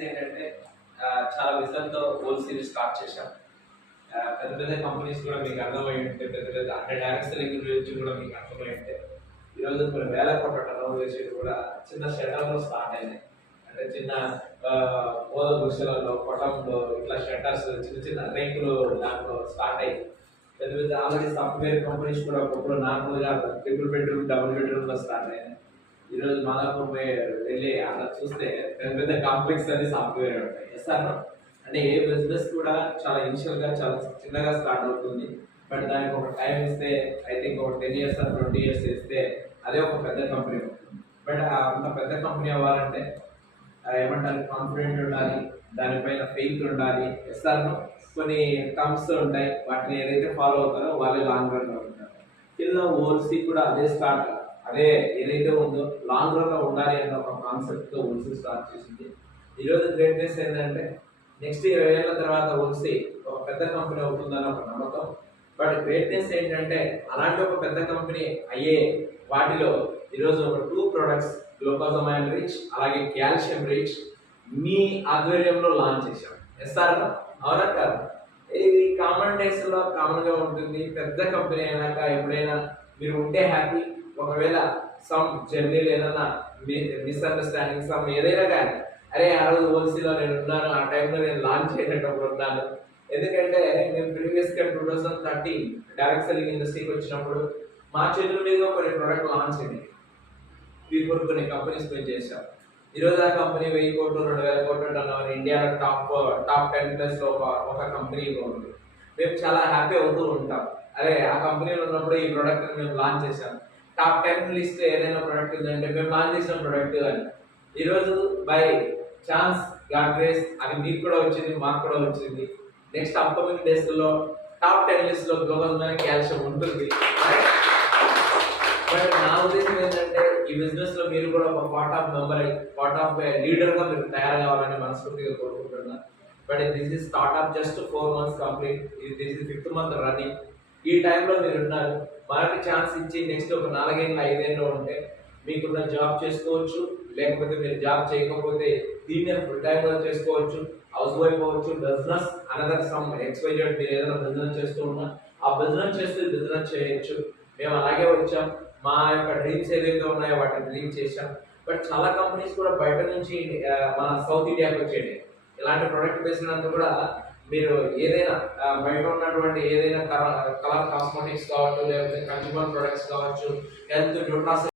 ఏంటంటే చాలా విజన్తో whole series start చేశాం. పెద్ద పెద్ద కంపెనీస్ కూడా మీకు అర్థమై ఉంటే పెద్ద పెద్ద అంటే డైరెక్ట్ గురించి కూడా మీకు అర్థమై ఉంటే ఈరోజు కొన్ని వేల కోట్ల టర్నోవర్ చేసేది కూడా చిన్న షటర్లో స్టార్ట్ అయినాయి అంటే చిన్న బోధ గుడిసెలలో కొట్టంలో ఇట్లా షట్టర్స్ చిన్న చిన్న రేకులు దాంట్లో స్టార్ట్ అయ్యి పెద్ద పెద్ద ఆల్రెడీ సాఫ్ట్వేర్ కంపెనీస్ కూడా ఒకప్పుడు నార్మల్గా ట్రిపుల్ బెడ్రూమ్ డబుల్ బెడ్రూమ్లో స్టార్ట్ అయినాయి ఈరోజు మాదాపూర్ పోయి వెళ్ళి అలా చూస్తే పెద్ద పెద్ద కాంప్లెక్స్ అనేది సాఫ్ట్వేర్ ఉంటాయి. ఎస్ సార్ అంటే ఏ బిజినెస్ కూడా చాలా ఇనిషియల్గా చాలా చిన్నగా స్టార్ట్ అవుతుంది. బట్ దానికి ఒక టైం ఇస్తే ఐ థింక్ ఒక ten years or twenty years ఇస్తే అదే ఒక పెద్ద కంపెనీ అవుతుంది. బట్ అంత పెద్ద కంపెనీ అవ్వాలంటే ఏమంటారు కాన్ఫిడెంట్ ఉండాలి దానిపైన ఫెయిత్ ఉండాలి. ఎస్ కొన్ని టర్మ్స్ ఉంటాయి. వాటిని ఏదైతే ఫాలో అవుతారో వాళ్ళే లాంగ్ రన్లో ఉంటారు. కింద ఓల్సీ కూడా అదే స్టార్ట్ అదే ఏదైతే ఉందో లాంగ్ రన్లో ఉండాలి అన్న ఒక కాన్సెప్ట్తో స్టార్ట్ చేసింది. ఈరోజు గ్రేట్నెస్ ఏంటంటే నెక్స్ట్ ఇరవై ఏళ్ళ తర్వాత ఉల్సి ఒక పెద్ద కంపెనీ అవుతుందన్న ఒక నమ్మకం. బట్ గ్రేట్నెస్ ఏంటంటే అలాంటి ఒక పెద్ద కంపెనీ అయ్యే వాటిలో ఈరోజు ఒక టూ ప్రొడక్ట్స్ గ్లూకోజమైన్ రిచ్ అలాగే కాల్షియం రిచ్ మీ ఆధ్వర్యంలో లాంచ్ చేశాం. ఎస్ఆర్ అవునా కాదు? ఇది కామన్ డేస్లో కామన్గా ఉంటుంది. పెద్ద కంపెనీ అయినాక ఎప్పుడైనా మీరు ఉంటే హ్యాపీ ఒకవేళ సమ్ జర్నీలు ఏదైనా మిస్అండర్స్టాండింగ్ సమ్ ఏదైనా కానీ అరే ఆ రోజు ఓల్సీలో నేను ఉన్నాను ఆ టైంలో నేను లాంచ్ చేసేటప్పుడు ఉన్నాను. ఎందుకంటే నేను ప్రీవియస్గా two thousand thirteen direct selling ఇండస్ట్రీకి వచ్చినప్పుడు మా చేతుల మీద కొన్ని ప్రోడక్ట్ లాంచ్ అయినాయి బీఫోర్ కొన్ని కంపెనీస్ మేము చేశాం. ఈరోజు ఆ కంపెనీ వెయ్యి కోట్లు రెండు వేల కోట్లు అన్న ఇండియాలో టాప్ టాప్ టెన్ ప్లస్లో ఒక ఒక కంపెనీగా ఉంది. మేము చాలా హ్యాపీ అవుతూ ఉంటాం. అరే ఆ కంపెనీలో ఉన్నప్పుడు ఈ ప్రోడక్ట్ని మేము లాంచ్ చేశాం. టాప్ టెన్ లిస్ట్ ఏదైనా ప్రోడక్ట్ ఉందంటే మేము లాంచ్ చేసిన ప్రోడక్ట్ అని. ఈరోజు బై ఛాన్స్ గాడ్ గ్రేస్ అది మీకు కూడా వచ్చింది మాకు కూడా వచ్చింది. నెక్స్ట్ అప్కమింగ్ డేస్లో టాప్ టెన్ లిస్ట్లో గ్లోబల్ గ్లోబల్ క్యాల్షియం ఉంటుంది. బట్ నా ఉద్దేశం ఏంటంటే ఈ బిజినెస్లో మీరు కూడా ఒక పార్ట్ ఆఫ్ మెంబర్ అయి పార్ట్ ఆఫ్ లీడర్గా మీరు తయారు కావాలని మనస్ఫూర్తిగా కోరుకుంటున్నాను but this is start of just four months complete this is fifth month running ఈ టైంలో మీరు ఉన్నారు మనకి ఛాన్స్ ఇచ్చి నెక్స్ట్ ఒక నాలుగేళ్ళు ఐదేళ్ళు ఉంటే మీకున్న జాబ్ చేసుకోవచ్చు. లేకపోతే మీరు జాబ్ చేయకపోతే దీన్ని ఫుల్ టైం చేసుకోవచ్చు. హౌస్ వైఫ్ అవ్వచ్చు బిజినెస్ అనదర్ సమ్ ఎక్స్పైజెడ్ మీరు ఏదైనా బిజినెస్ చేస్తూ ఉన్నా ఆ బిజినెస్ చేస్తే బిజినెస్ చేయొచ్చు. మేము అలాగే వచ్చాం. మా యొక్క డ్రీమ్స్ ఏదైతే ఉన్నాయో వాటిని డ్రీమ్ చేశాం. బట్ చాలా కంపెనీస్ కూడా బయట నుంచి మన సౌత్ ఇండియాకి వచ్చేయండి. ఇలాంటి ప్రొడక్ట్ బేసినంత కూడా మీరు ఏదైనా బయట ఉన్నటువంటి ఏదైనా కలర్ కాస్మెటిక్స్ కావచ్చు లేకపోతే కన్జ్యూమర్ ప్రొడక్ట్స్ కావచ్చు హెల్త్ న్యూట్రాస్